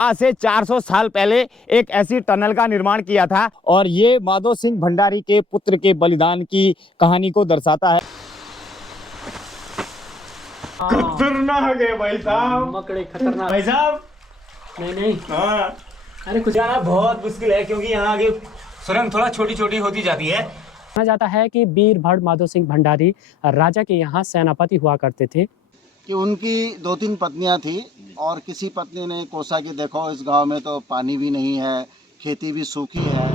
आज से 400 साल पहले एक ऐसी टनल का निर्माण किया था और ये माधो सिंह भंडारी के पुत्र के बलिदान की कहानी को दर्शाता है। खतरनाक है भाई साहब, मकड़े खतरनाक भाई साहब। नहीं हाँ, अरे कुछ जाना बहुत मुश्किल है क्योंकि यहाँ आगे सुरंग थोड़ा छोटी छोटी होती जाती है। माना जाता है कि वीर भट माधो सिंह भंडारी राजा के यहाँ सेनापति हुआ करते थे। कि उनकी 2-3 पत्नियां थी और किसी पत्नी ने कोसा कि देखो इस गांव में तो पानी भी नहीं है, खेती भी सूखी है।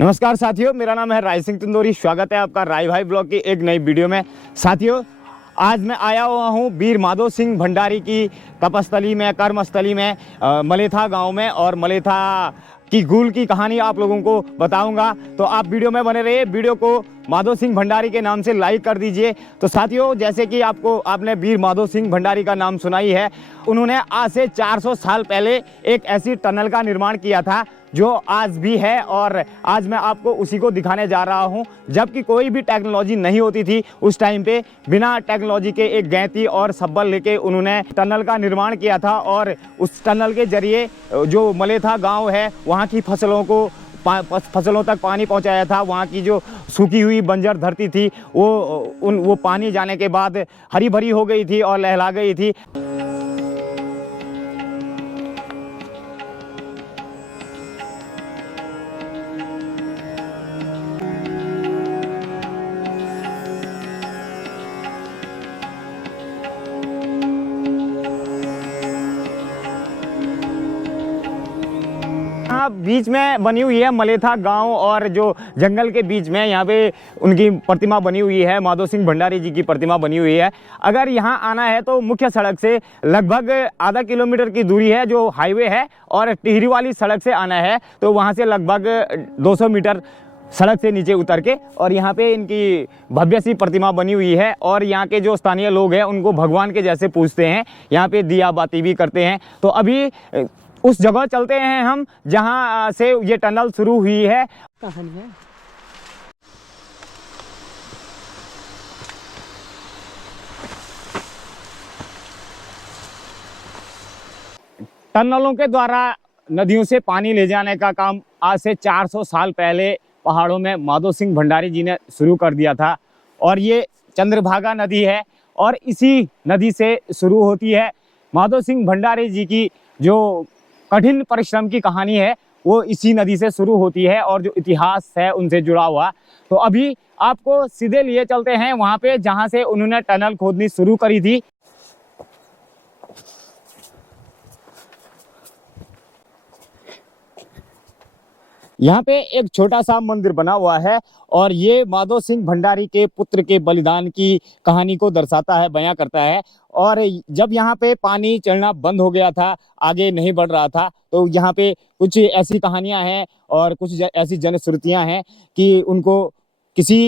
नमस्कार साथियों, मेरा नाम है राय सिंह तंदूरी। स्वागत है आपका राय भाई ब्लॉग की एक नई वीडियो में। साथियों, आज मैं आया हुआ हूँ वीर माधो सिंह भंडारी की तपस्थली में, कर्मस्थली में, मलेथा गांव में। और मलेथा की गूल की कहानी आप लोगों को बताऊंगा, तो आप वीडियो में बने रहिए। वीडियो को माधो सिंह भंडारी के नाम से लाइक कर दीजिए। तो साथियों, जैसे कि आपने वीर माधो सिंह भंडारी का नाम सुना ही है, उन्होंने आज से 400 साल पहले एक ऐसी टनल का निर्माण किया था जो आज भी है। और आज मैं आपको उसी को दिखाने जा रहा हूं। जबकि कोई भी टेक्नोलॉजी नहीं होती थी उस टाइम पे, बिना टेक्नोलॉजी के एक गैंती और सब्बल लेके उन्होंने टनल का निर्माण किया था। और उस टनल के जरिए जो मलेथा गांव है वहां की फसलों तक पानी पहुंचाया था। वहाँ की जो सूखी हुई बंजर धरती थी वो पानी जाने के बाद हरी भरी हो गई थी और लहला गई थी। बीच में बनी हुई है मलेथा गांव और जो जंगल के बीच में यहाँ पे उनकी प्रतिमा बनी हुई है, माधो सिंह भंडारी जी की प्रतिमा बनी हुई है। अगर यहाँ आना है तो मुख्य सड़क से लगभग आधा किलोमीटर की दूरी है जो हाईवे है, और टिहरी वाली सड़क से आना है तो वहाँ से लगभग 200 मीटर सड़क से नीचे उतर के, और यहाँ पे इनकी भव्य सी प्रतिमा बनी हुई है। और यहाँ के जो स्थानीय लोग हैं उनको भगवान के जैसे पूजते हैं, यहाँ पे दिया बाती भी करते हैं। तो अभी उस जगह चलते हैं हम जहाँ से ये टनल शुरू हुई है। कहानी है टनलों के द्वारा नदियों से पानी ले जाने का काम आज से 400 साल पहले पहाड़ों में माधो सिंह भंडारी जी ने शुरू कर दिया था। और ये चंद्रभागा नदी है और इसी नदी से शुरू होती है। माधो सिंह भंडारी जी की जो कठिन परिश्रम की कहानी है वो इसी नदी से शुरू होती है और जो इतिहास है उनसे जुड़ा हुआ। तो अभी आपको सीधे लिए चलते हैं वहाँ पे जहाँ से उन्होंने टनल खोदनी शुरू करी थी। यहाँ पे एक छोटा सा मंदिर बना हुआ है और ये माधो सिंह भंडारी के पुत्र के बलिदान की कहानी को दर्शाता है, बयां करता है। और जब यहाँ पे पानी चढ़ना बंद हो गया था, आगे नहीं बढ़ रहा था, तो यहाँ पे कुछ ऐसी कहानियां हैं और कुछ ऐसी जनश्रुतियां हैं कि उनको किसी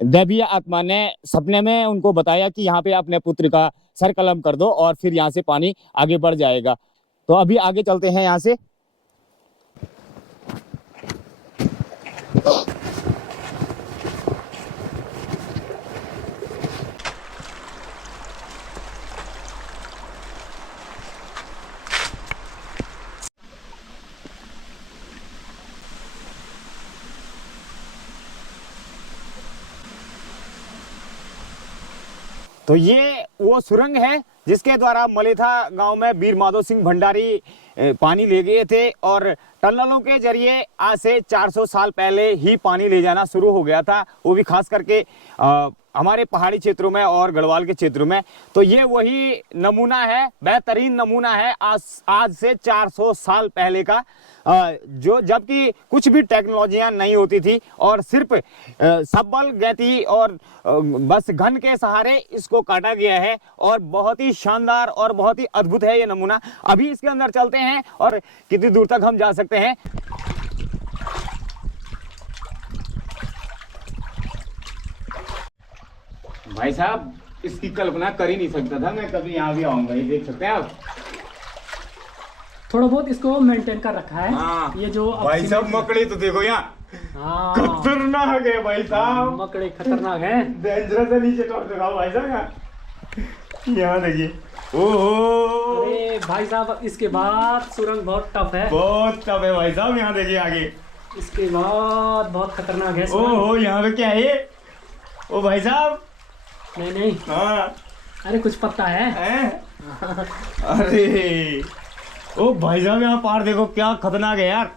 दैवीय आत्मा ने सपने में उनको बताया कि यहाँ पे अपने पुत्र का सर कलम कर दो और फिर यहाँ से पानी आगे बढ़ जाएगा। तो अभी आगे चलते हैं यहाँ से। तो ये वो सुरंग है जिसके द्वारा मलेथा गांव में वीर माधो सिंह भंडारी पानी ले गए थे। और टनलों के जरिए आज से 400 साल पहले ही पानी ले जाना शुरू हो गया था। वो भी खास करके हमारे पहाड़ी क्षेत्रों में और गढ़वाल के क्षेत्रों में। तो ये वही नमूना है, बेहतरीन नमूना है आज से 400 साल पहले का, जो जबकि कुछ भी टेक्नोलॉजियां नहीं होती थी और सिर्फ सबल गति और बस घन के सहारे इसको काटा गया है। और बहुत ही शानदार और बहुत ही अद्भुत है ये नमूना। अभी इसके अंदर चलते हैं और कितनी दूर तक हम जा सकते हैं। भाई साहब, इसकी कल्पना कर ही नहीं सकता था मैं कभी यहाँ भी आऊंगा। ये देख सकते हैं आप, थोड़ा बहुत इसको मेंटेन कर रखा है। हाँ। ये जो भाई साहब मकड़ी तो देखो यहाँ, हाँ खतरनाक है भाई साहब, मकड़ी खतरनाक है, डेंजरस है। नीचे टॉप दिखाओ भाई साहब, यहाँ देखिए। ओहो, अरे भाई साहब इसके बाद सुरंग बहुत टफ है, बहुत टफ है भाई साहब। यहाँ देखिए आगे, इसके बाद बहुत खतरनाक है। ओहो, यहाँ पे क्या है ये? ओ भाई साहब, नहीं हाँ, अरे कुछ पत्ता है। अरे ओ भाई साहब, यहाँ पार देखो क्या खतरनाक है यार।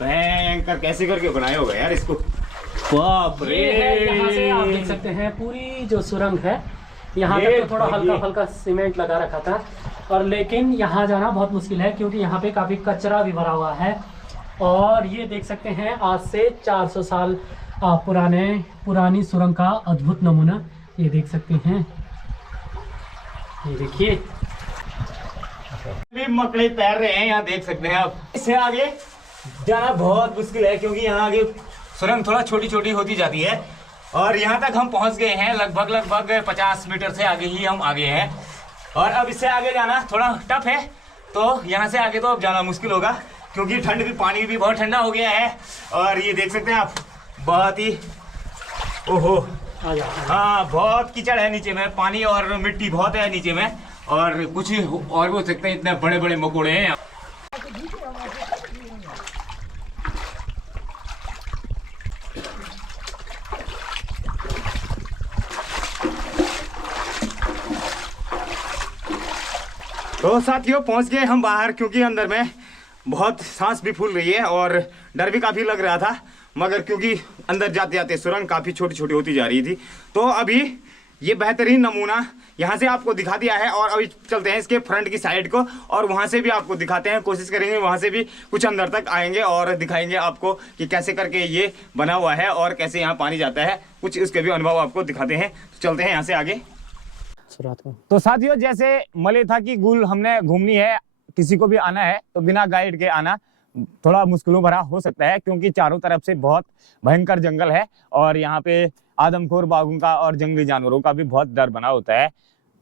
भयंकर, कैसे करके बनाए होगा यार इसको, बाप रे। ये है, यहाँ से आप देख सकते हैं पूरी जो सुरंग है, यहाँ तक तो थोड़ा हल्का हल्का सीमेंट लगा रखा था, और लेकिन यहाँ जाना बहुत मुश्किल है क्योंकि यहाँ पे काफ़ी कचरा भी भरा हुआ है। और ये देख सकते हैं आज से 400 साल पुरानी सुरंग का अद्भुत नमूना, ये देख सकते हैं। ये देखिए भी मकड़े तैर रहे हैं, यहाँ देख सकते हैं आप। इससे आगे जाना बहुत मुश्किल है क्योंकि यहाँ आगे सुरंग थोड़ा छोटी छोटी होती जाती है। और यहाँ तक हम पहुँच गए हैं, लगभग 50 मीटर से आगे ही हम आगे हैं। और अब इससे आगे जाना थोड़ा टफ है, तो यहाँ से आगे तो अब जाना मुश्किल होगा क्योंकि ठंड भी, पानी भी बहुत ठंडा हो गया है। और ये देख सकते हैं आप, बहुत ही, ओहो, हाँ, बहुत कीचड़ है नीचे में, पानी और मिट्टी बहुत है नीचे में। और कुछ और भी हो सकते हैं, इतने बड़े बड़े मकोड़े हैं। तो साथियों, पहुंच गए हम बाहर क्योंकि अंदर में बहुत सांस भी फूल रही है और डर भी काफ़ी लग रहा था, मगर क्योंकि अंदर जाते जाते सुरंग काफ़ी छोटी छोटी होती जा रही थी। तो अभी ये बेहतरीन नमूना यहाँ से आपको दिखा दिया है और अभी चलते हैं इसके फ्रंट की साइड को और वहाँ से भी आपको दिखाते हैं। कोशिश करेंगे वहाँ से भी कुछ अंदर तक आएंगे और दिखाएंगे आपको कि कैसे करके ये बना हुआ है और कैसे यहाँ पानी जाता है। कुछ इसके भी अनुभव आपको दिखाते हैं। तो चलते हैं यहाँ से आगे। तो साथियों, जैसे मलेथा की गुल हमने घूमनी है, किसी को भी आना है तो बिना गाइड के आना थोड़ा मुश्किलों भरा हो सकता है क्योंकि चारों तरफ से बहुत भयंकर जंगल है और यहाँ पे आदमखोर बाघों का और जंगली जानवरों का भी बहुत डर बना होता है।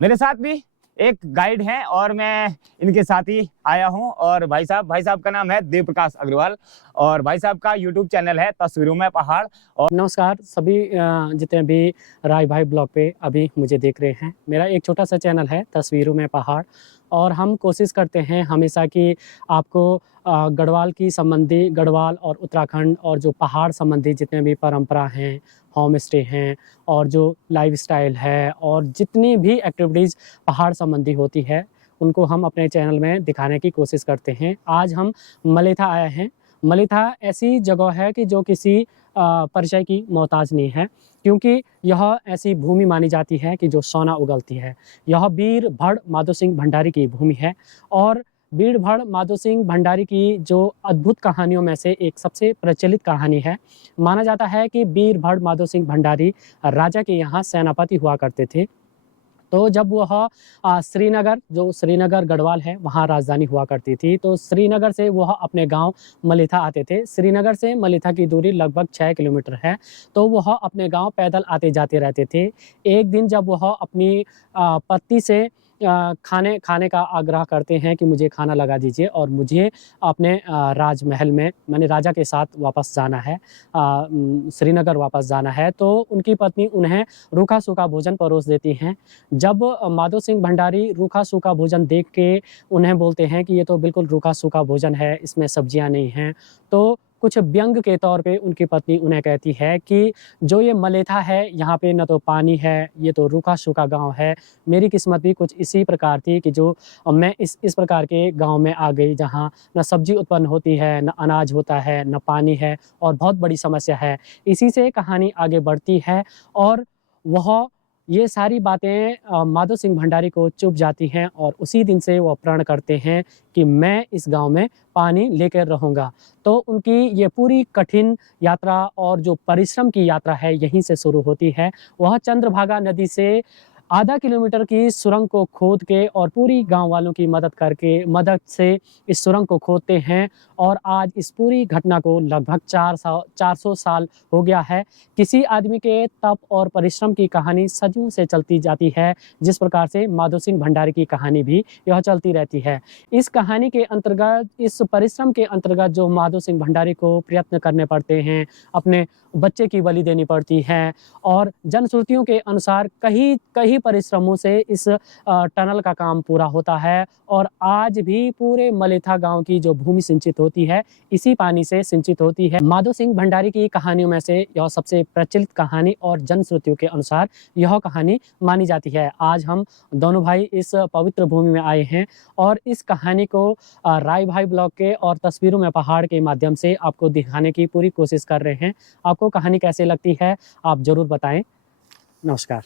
मेरे साथ भी एक गाइड हैं और मैं इनके साथ ही आया हूं। और भाई साहब का नाम है देव प्रकाश अग्रवाल और भाई साहब का यूट्यूब चैनल है तस्वीरों में पहाड़। और नमस्कार सभी जितने भी राय भाई ब्लॉग पे अभी मुझे देख रहे हैं, मेरा एक छोटा सा चैनल है तस्वीरों में पहाड़ और हम कोशिश करते हैं हमेशा कि आपको गढ़वाल की संबंधी, गढ़वाल और उत्तराखंड और जो पहाड़ संबंधी जितने भी परंपरा हैं, होम स्टे हैं और जो लाइफस्टाइल है और जितनी भी एक्टिविटीज़ पहाड़ संबंधी होती है उनको हम अपने चैनल में दिखाने की कोशिश करते हैं। आज हम मलेथा आए हैं। मलेथा ऐसी जगह है कि जो किसी परिचय की मोहताज नहीं है क्योंकि यह ऐसी भूमि मानी जाती है कि जो सोना उगलती है। यह वीर भड़ माधो सिंह भंडारी की भूमि है और वीर भड़ माधो सिंह भंडारी की जो अद्भुत कहानियों में से एक सबसे प्रचलित कहानी है। माना जाता है कि वीर भड़ माधो सिंह भंडारी राजा के यहाँ सेनापति हुआ करते थे। तो जब वह श्रीनगर, जो श्रीनगर गढ़वाल है, वहाँ राजधानी हुआ करती थी, तो श्रीनगर से वह अपने गांव मलेथा आते थे। श्रीनगर से मलेथा की दूरी लगभग 6 किलोमीटर है, तो वह अपने गांव पैदल आते जाते रहते थे। एक दिन जब वह अपनी पत्नी से खाने का आग्रह करते हैं कि मुझे खाना लगा दीजिए और मुझे अपने राजमहल में, मैंने राजा के साथ वापस जाना है, श्रीनगर वापस जाना है, तो उनकी पत्नी उन्हें रूखा सूखा भोजन परोस देती हैं। जब माधो सिंह भंडारी रूखा सूखा भोजन देख के उन्हें बोलते हैं कि ये तो बिल्कुल रूखा सूखा भोजन है, इसमें सब्जियां नहीं हैं, तो कुछ व्यंग के तौर पे उनकी पत्नी उन्हें कहती है कि जो ये मलेथा है यहाँ पे न तो पानी है, ये तो रूखा सूखा गांव है। मेरी किस्मत भी कुछ इसी प्रकार थी कि जो मैं इस प्रकार के गांव में आ गई जहाँ न सब्जी उत्पन्न होती है, न अनाज होता है, न पानी है और बहुत बड़ी समस्या है। इसी से कहानी आगे बढ़ती है और वह ये सारी बातें माधो सिंह भंडारी को चुभ जाती हैं और उसी दिन से वो प्रण करते हैं कि मैं इस गांव में पानी लेकर रहूँगा। तो उनकी ये पूरी कठिन यात्रा और जो परिश्रम की यात्रा है यहीं से शुरू होती है। वह चंद्रभागा नदी से आधा किलोमीटर की सुरंग को खोद के और पूरी गांव वालों की मदद से इस सुरंग को खोदते हैं और आज इस पूरी घटना को लगभग 400 साल हो गया है। किसी आदमी के तप और परिश्रम की कहानी सदियों से चलती जाती है, जिस प्रकार से माधो सिंह भंडारी की कहानी भी यह चलती रहती है। इस कहानी के अंतर्गत, इस परिश्रम के अंतर्गत जो माधो सिंह भंडारी को प्रयत्न करने पड़ते हैं, अपने बच्चे की बलि देनी पड़ती है और जनश्रुतियों के अनुसार कई परिश्रमों से इस टनल का काम पूरा होता है और आज भी पूरे मलेथा गांव की जो भूमि सिंचित होती है इसी पानी से सिंचित होती है। माधो सिंह भंडारी की कहानियों में से यह सबसे प्रचलित कहानी और जनश्रुतियों के अनुसार यह कहानी मानी जाती है। आज हम दोनों भाई इस पवित्र भूमि में आए हैं और इस कहानी को राय भाई ब्लॉग के और तस्वीरों में पहाड़ के माध्यम से आपको दिखाने की पूरी कोशिश कर रहे हैं। आपको कहानी कैसे लगती है आप जरूर बताएं। नमस्कार।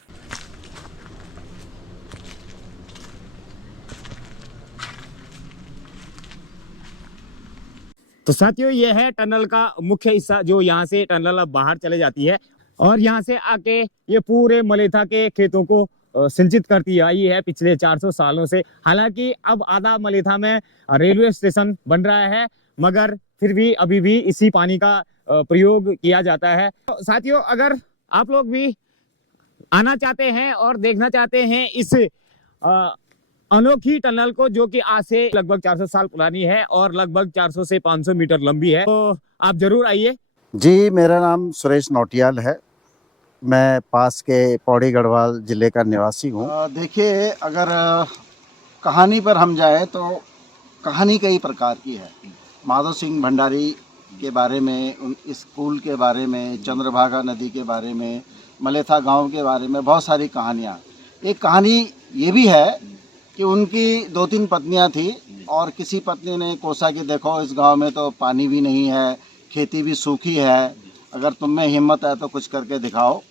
तो साथियों, ये है टनल का मुख्य हिस्सा, जो यहाँ से टनल अब बाहर चले जाती है और यहाँ से आके ये पूरे मलेथा के खेतों को सिंचित करती आई है पिछले 400 सालों से। हालांकि अब आधा मलेथा में रेलवे स्टेशन बन रहा है, मगर फिर भी अभी भी इसी पानी का प्रयोग किया जाता है। तो साथियों, अगर आप लोग भी आना चाहते हैं और देखना चाहते हैं इस अनोखी टनल को, जो कि आज से लगभग 400 साल पुरानी है और लगभग 400 से 500 मीटर लंबी है, तो आप जरूर आइए। जी, मेरा नाम सुरेश नौटियाल है। मैं पास के पौड़ी गढ़वाल ज़िले का निवासी हूँ। देखिए, अगर कहानी पर हम जाए तो कहानी कई प्रकार की है। माधो सिंह भंडारी के बारे में, उन स्कूल के बारे में, चंद्रभागा नदी के बारे में, मलेथा गांव के बारे में बहुत सारी कहानियाँ। एक कहानी ये भी है कि उनकी 2-3 पत्नियां थी और किसी पत्नी ने कोसा कि देखो इस गांव में तो पानी भी नहीं है, खेती भी सूखी है, अगर तुम में हिम्मत है तो कुछ करके दिखाओ।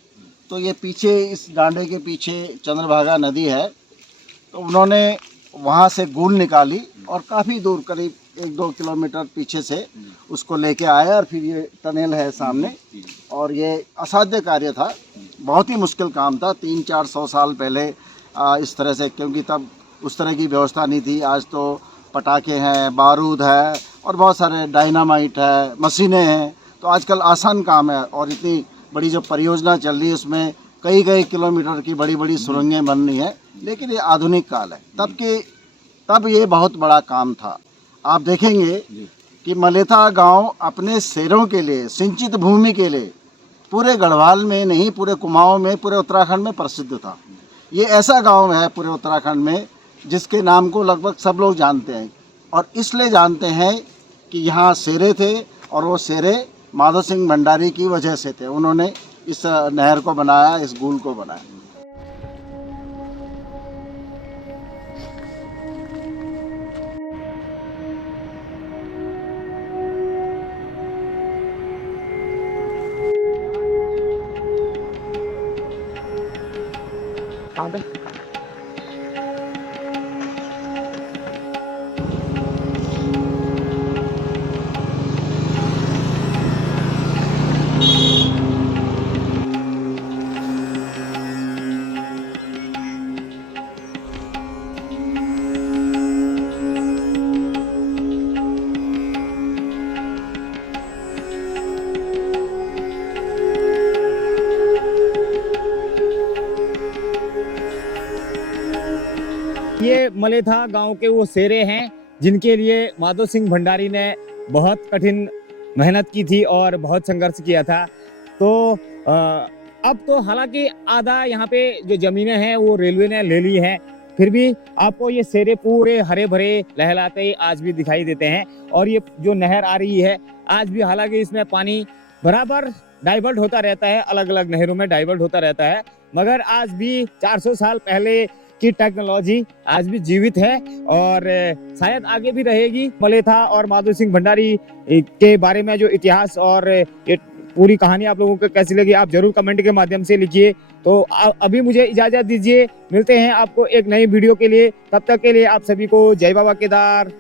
तो ये पीछे, इस डांडे के पीछे चंद्रभागा नदी है, तो उन्होंने वहाँ से गूल निकाली और काफ़ी दूर, करीब 1-2 किलोमीटर पीछे से उसको लेके आए और फिर ये टनल है सामने। और ये असाध्य कार्य था, बहुत ही मुश्किल काम था 300-400 साल पहले इस तरह से, क्योंकि तब उस तरह की व्यवस्था नहीं थी। आज तो पटाखे हैं, बारूद है और बहुत सारे डायनामाइट है, मशीनें हैं, तो आजकल आसान काम है। और इतनी बड़ी जो परियोजना चल रही है उसमें कई किलोमीटर की बड़ी बड़ी सुरंगें बन रही हैं, लेकिन ये आधुनिक काल है। तब ये बहुत बड़ा काम था। आप देखेंगे कि मलेथा गांव अपने शेरों के लिए, सिंचित भूमि के लिए पूरे गढ़वाल में नहीं, पूरे कुमाऊं में, पूरे उत्तराखंड में प्रसिद्ध था। ये ऐसा गांव है पूरे उत्तराखंड में जिसके नाम को लगभग सब लोग जानते हैं, और इसलिए जानते हैं कि यहाँ शेरे थे और वो शेरे माधो सिंह भंडारी की वजह से थे। उन्होंने इस नहर को बनाया, इस गूल को बनाया। ये मलेथा गांव के वो शेरे हैं जिनके लिए माधो सिंह भंडारी ने बहुत कठिन मेहनत की थी और बहुत संघर्ष किया था। तो अब तो हालांकि आधा यहाँ पे जो जमीनें हैं वो रेलवे ने ले ली है, फिर भी आपको ये शेरे पूरे हरे भरे लहलाते ही आज भी दिखाई देते हैं। और ये जो नहर आ रही है आज भी, हालांकि इसमें पानी बराबर डाइवर्ट होता रहता है, अलग अलग नहरों में डाइवर्ट होता रहता है, मगर आज भी 400 साल पहले की टेक्नोलॉजी आज भी जीवित है और शायद आगे भी रहेगी। मलेथा और माधो सिंह भंडारी के बारे में जो इतिहास और पूरी कहानी आप लोगों को कैसी लगी आप जरूर कमेंट के माध्यम से लिखिए। तो अभी मुझे इजाजत दीजिए, मिलते हैं आपको एक नई वीडियो के लिए। तब तक के लिए आप सभी को जय बाबा केदार।